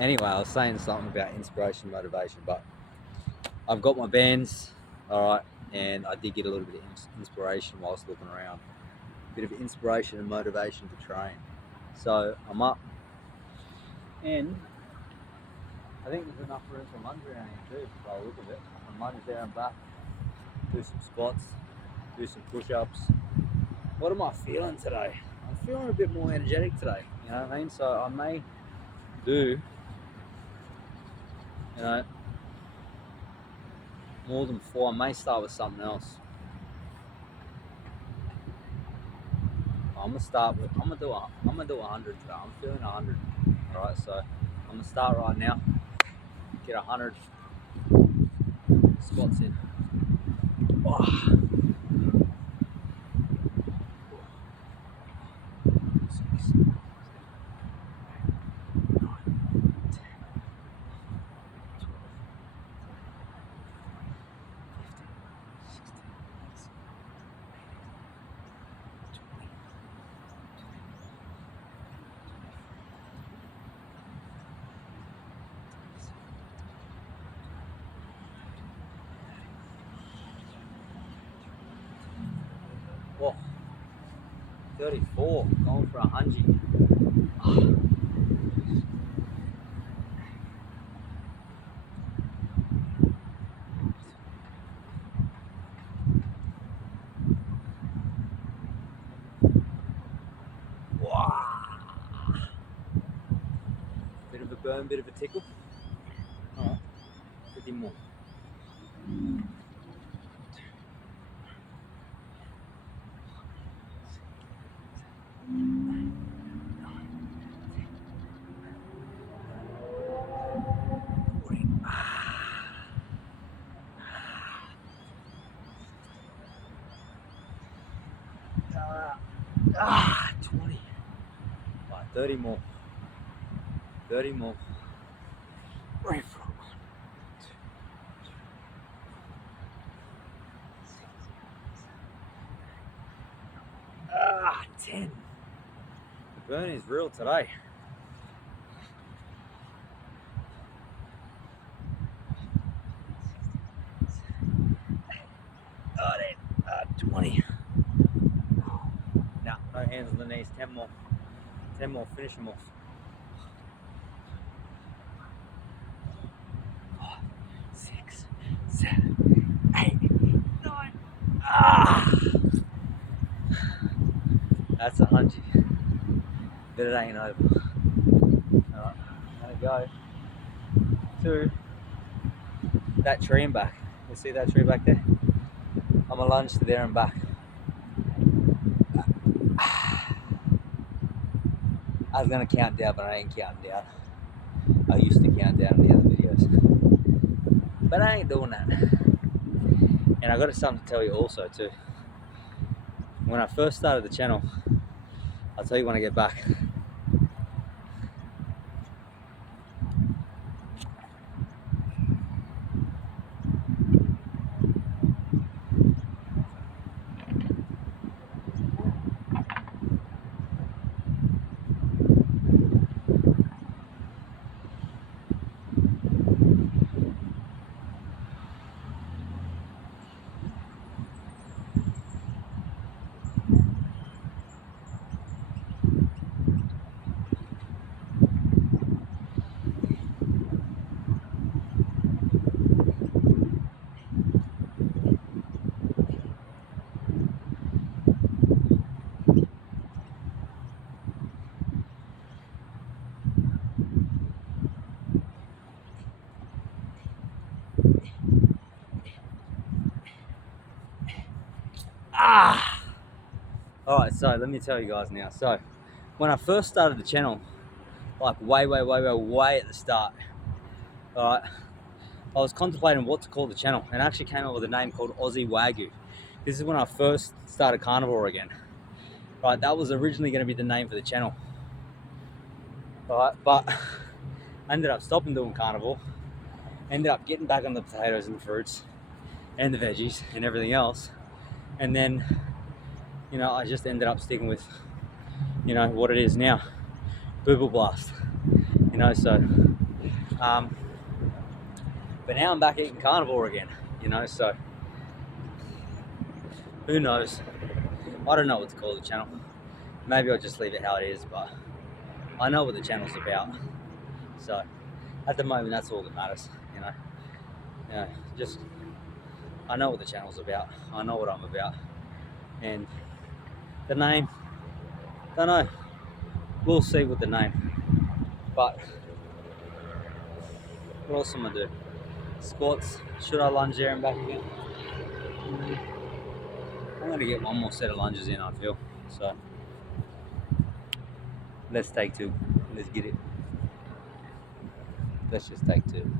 Anyway, I was saying something about inspiration, motivation, but I've got my bands, all right, and I did get a little bit of inspiration whilst looking around. A bit of inspiration and motivation to train. So I'm up, and I think there's enough room for lunge around here too, by the look of it. I can lunge there and back, do some squats, do some push-ups. What am I feeling today? I'm feeling a bit more energetic today, you know what I mean? So I may do, you know, more than 4. I may start with something else. I'm gonna do 100 today. I'm feeling 100. All right, so I'm gonna start right now. Get 100 squats in. Oh. 6, 7, 8, 9, 10, 12, 15, 16, 20. Whoa, 34, going for 100. Oh. Wow. Bit of a burn, bit of a tickle. All right, 50 more. Ah, 20. Right, 30 more. 30 more. Right for 1, 2, 10. The burn is real today. 20. No hands on the knees. 10 more. 10 more. Finish them off. 5, 6, 7, 8, 9. Ah! That's 100. But it ain't over. Alright, I'm gonna go to that tree and back. You see that tree back there? I'm gonna lunge to there and back. I was gonna count down, but I ain't counting down. I used to count down in the other videos, but I ain't doing that. And I got something to tell you also too. When I first started the channel, I'll tell you when I get back. Alright, so let me tell you guys now. So when I first started the channel, like way at the start, alright, I was contemplating what to call the channel, and I actually came up with a name called Aussie Wagyu. This is when I first started carnivore again. Right, that was originally going to be the name for the channel. Right, but I ended up stopping doing carnivore, ended up getting back on the potatoes and the fruits and the veggies and everything else, and then, you know, I just ended up sticking with, you know, what it is now, Booble Blast. You know, so But now I'm back eating carnivore again, so who knows? I don't know what to call the channel. Maybe I'll just leave it how it is, but I know what the channel's about. So at the moment, that's all that matters, just I know what the channel's about. I know what I'm about. And the name, don't know. We'll see with the name. But what else am I do? Squats. Should I lunge there and back again? I'm going to get one more set of lunges in, I feel. So let's take two. Let's get it. Let's just take two.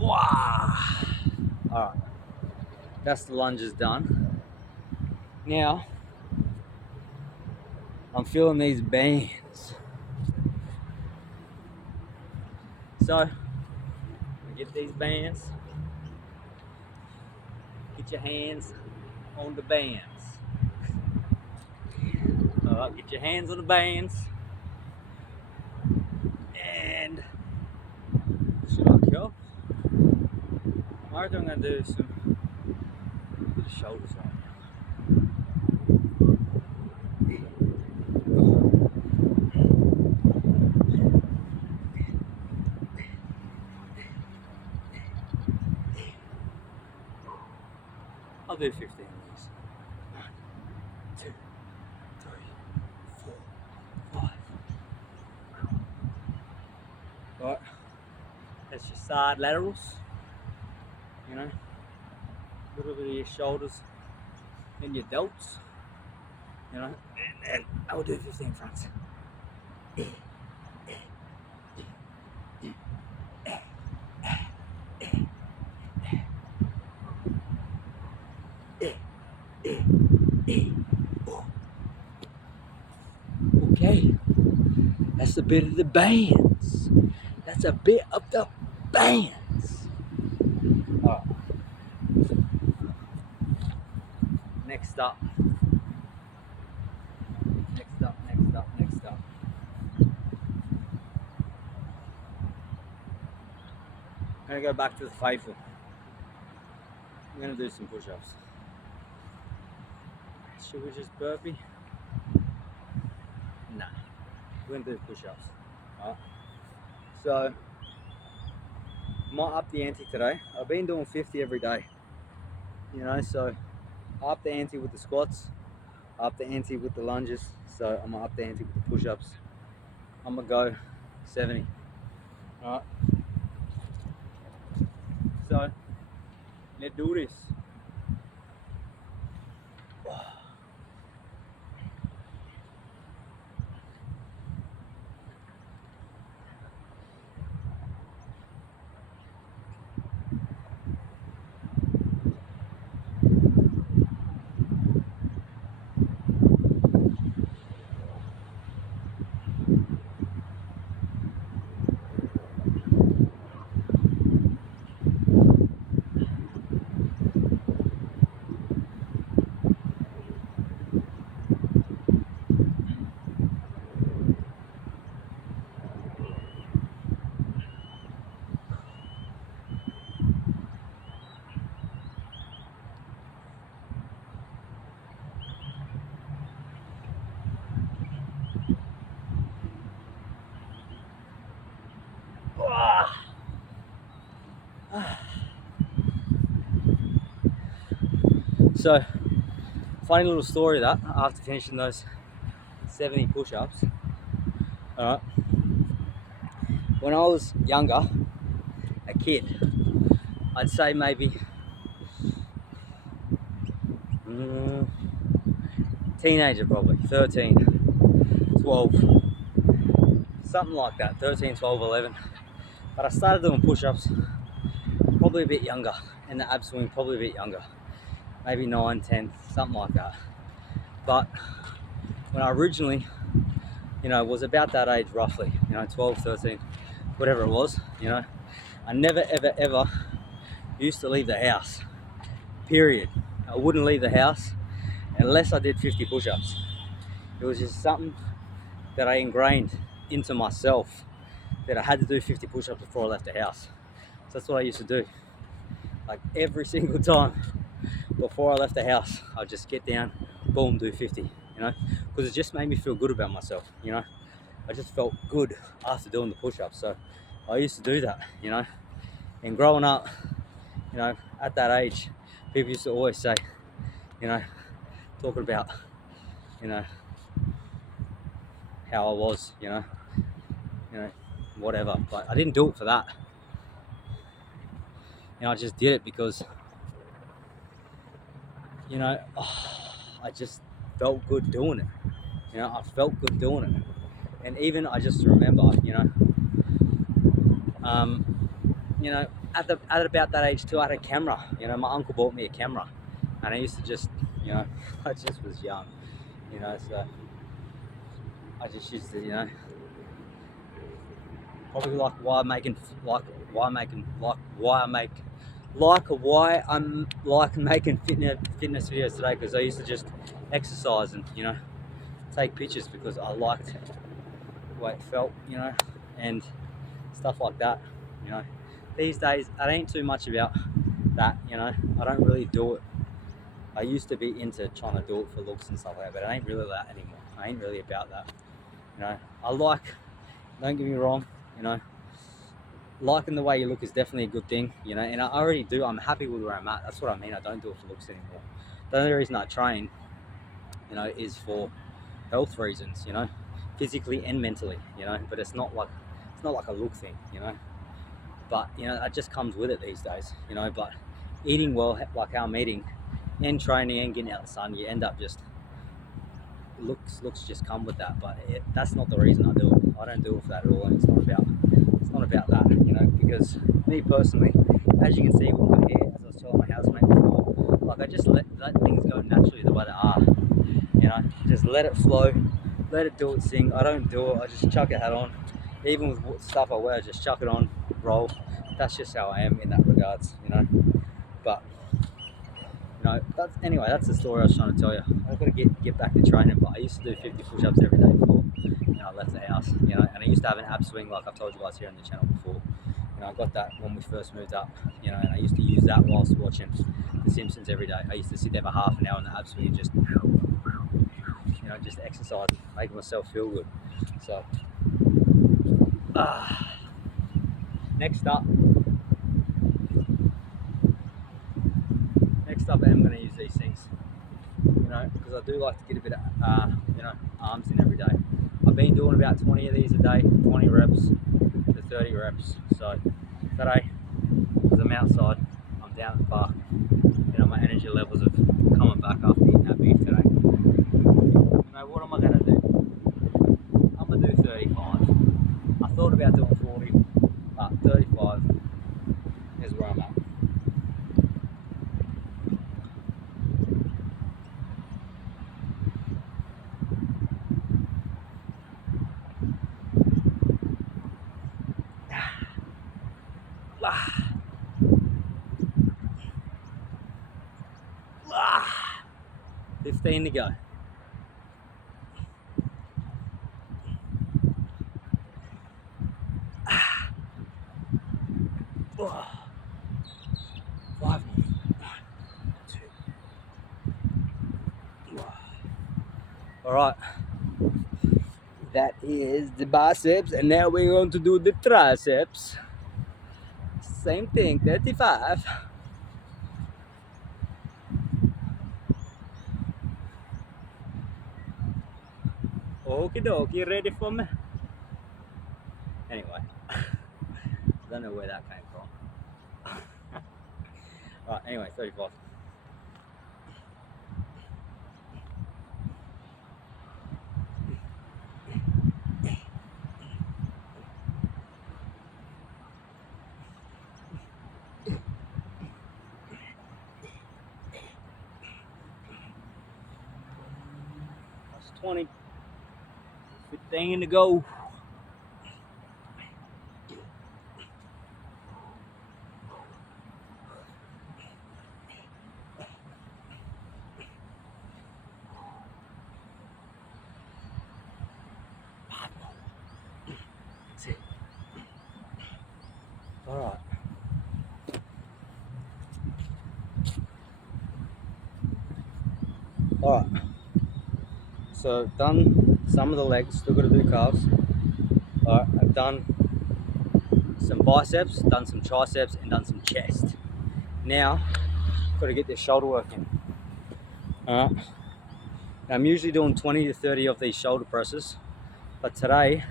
Wow. All right. That's the lunges done. Now, I'm feeling these bands. So, get these bands. Get your hands on the bands. All right, get your hands on the bands. And should I go? I reckon I'm gonna do some shoulders right now. I'll do 15 of these. 1, 2, 3, 4, 5. Right. That's your side laterals. A little bit of your shoulders and your delts. And then I'll do 15 fronts. Okay, that's a bit of the bands. That's a bit of the bands. All right. Next up. I'm gonna go back to the faithful. I'm gonna do some push-ups. Should we just burpee? Nah, we're gonna do push-ups. Alright. So, might up the ante today. I've been doing 50 every day. So I up the ante with the squats, I up the ante with the lunges, so I'm gonna up the ante with the push-ups. I'm gonna go 70. Alright. So, let's do this. So, funny little story that after finishing those 70 push-ups. Alright. When I was younger, a kid, I'd say maybe teenager probably, 13, 12, something like that, 13, 12, 11. But I started doing push-ups probably a bit younger, and the ab swing probably a bit younger, maybe 9, 10, something like that. But when I originally, was about that age roughly, 12, 13, whatever it was, I never, ever, ever used to leave the house, period. I wouldn't leave the house unless I did 50 push-ups. It was just something that I ingrained into myself, that I had to do 50 push-ups before I left the house. So that's what I used to do. Like every single time before I left the house, I'd just get down, boom, do 50, because it just made me feel good about myself, I just felt good after doing the push-ups. So I used to do that, and growing up, at that age, people used to always say, talking about, how I was, whatever. But I didn't do it for that. I just did it because, I just felt good doing it. I felt good doing it. And even I just remember, at about that age too, I had a camera. My uncle bought me a camera, and I used to just, I just was young, so I just used to, probably why I'm making fitness videos today, because I used to just exercise and take pictures because I liked the way it felt, and stuff like that. These days I ain't too much about that. I don't really do it. I used to be into trying to do it for looks and stuff like that, but I ain't really that anymore. I ain't really about that. I like, don't get me wrong, liking the way you look is definitely a good thing, and I already do. I'm happy with where I'm at. That's what I mean. I don't do it for looks anymore. The only reason I train, is for health reasons, physically and mentally, but it's not like a look thing, but that just comes with it these days, but eating well, like how I'm eating, and training and getting out in the sun, you end up just looks just come with that. But that's not the reason I do it. I don't do it for that at all, and it's not about that, because me personally, as you can see with my hair, as I was telling my housemate before, like I just let things go naturally the way they are, just let it flow, let it do its thing. I don't do it. I just chuck a hat on, even with what stuff I wear, I just chuck it on, roll. That's just how I am in that regards, but that's the story I was trying to tell you. I've got to get back to training, but I used to do 50 push-ups every day before I left the house, and I used to have an ab swing, like I've told you guys here on the channel before. I got that when we first moved up, and I used to use that whilst watching The Simpsons every day. I used to sit there for half an hour in the ab swing and just, just exercise, make myself feel good. So, next up, I'm going to use these things, because I do like to get a bit of, arms in every day. I've been doing about 20 of these a day, 20 reps to 30 reps. So today, because I'm outside, I'm down at the park, my energy levels are coming back after eating that beef today. What am I going to do? I'm going to do 35. I thought about doing 40, but 35 is where I'm at. Ah. 15 to go. Oh. 5 more. 1, 2. All right. That is the biceps, and now we're going to do the triceps. Same thing, 35. Okie dokie, ready for me? Anyway, I don't know where that came from. Right, anyway, 35. That's 20. 15 to go. That's it. Alright. Alright. So I've done some of the legs, still got to do calves. Alright, I've done some biceps, done some triceps, and done some chest. Now, got to get this shoulder work in. Alright. I'm usually doing 20 to 30 of these shoulder presses, but today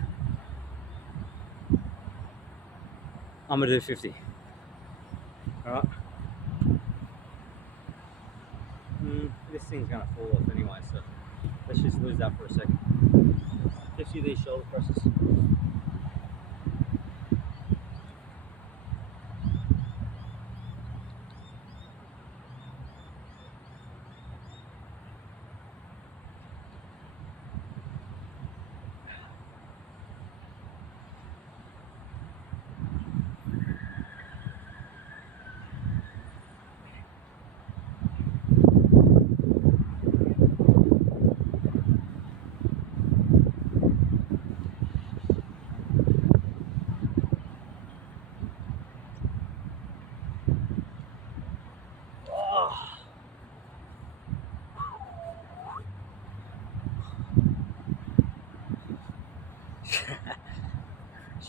I'm gonna do 50. Alright. This thing's gonna fall off anyway, so let's just lose that for a second. 50 of these shoulder presses.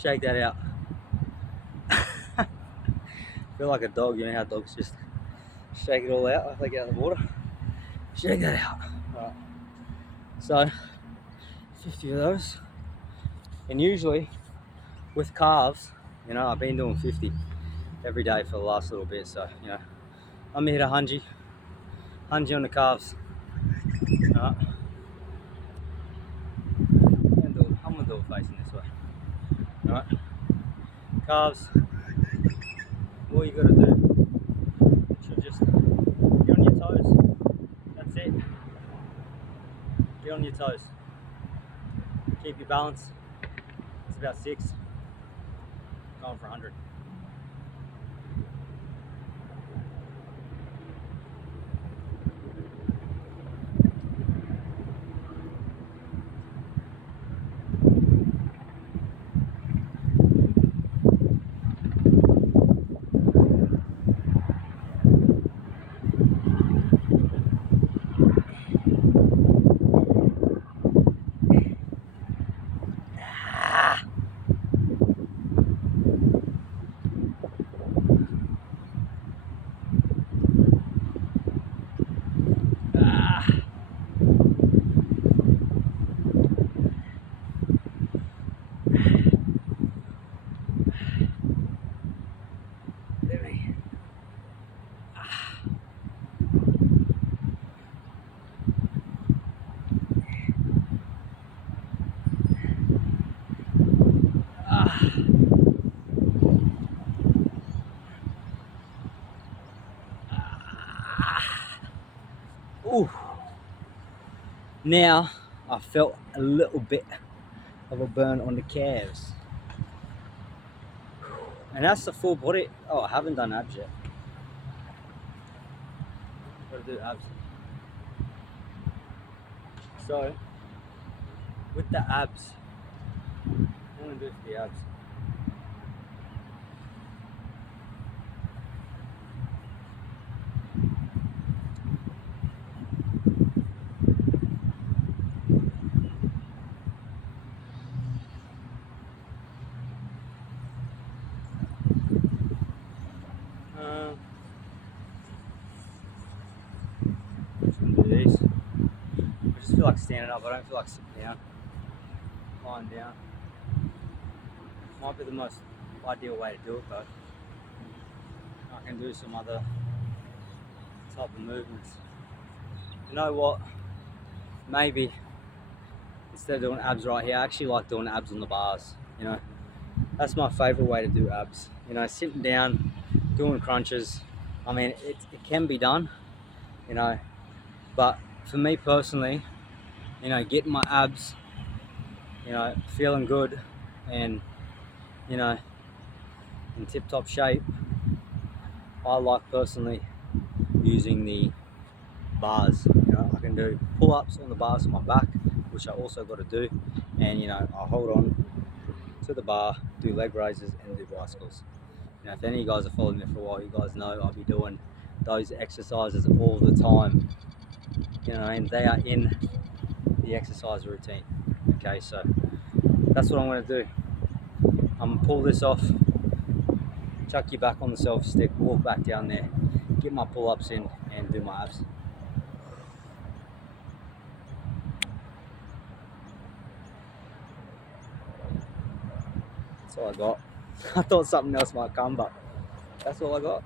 Shake that out. Feel like a dog, you know how dogs just shake it all out after they get out of the water. Shake that out. Alright. So 50 of those. And usually with calves, you know, I've been doing 50 every day for the last little bit, so you know, I'm here to hungy on the calves. Alright. I'm gonna do it facing this way. Alright. Calves, all you gotta do should just get on your toes. That's it. Get on your toes. Keep your balance. It's about 6. Going for 100. Ooh. Now I felt a little bit of a burn on the calves. And that's the full body. Oh, I haven't done abs yet. Gotta do abs. So, with the abs, I'm gonna do it for the abs. Just gonna do these. I just feel like standing up. I don't feel like sitting down. lying down. Might be the most ideal way to do it though. I can do some other type of movements. You know what? Maybe instead of doing abs right here, I actually like doing abs on the bars. You know, that's my favorite way to do abs. You know, sitting down, doing crunches. I mean, it can be done, you know, but for me personally, you know, getting my abs, you know, feeling good and, you know, in tip-top shape, I like personally using the bars. You know, I can do pull-ups on the bars on my back, which I also got to do, and, you know, I hold on to the bar, do leg raises and do bicycles. You know, if any of you guys have followed me for a while, you guys know I'll be doing those exercises all the time. You know, and they are in the exercise routine. Okay, so that's what I'm going to do. I'm going to pull this off, chuck you back on the selfie stick, walk back down there, get my pull-ups in and do my abs. That's all I got. I thought something else might come, but that's all I got.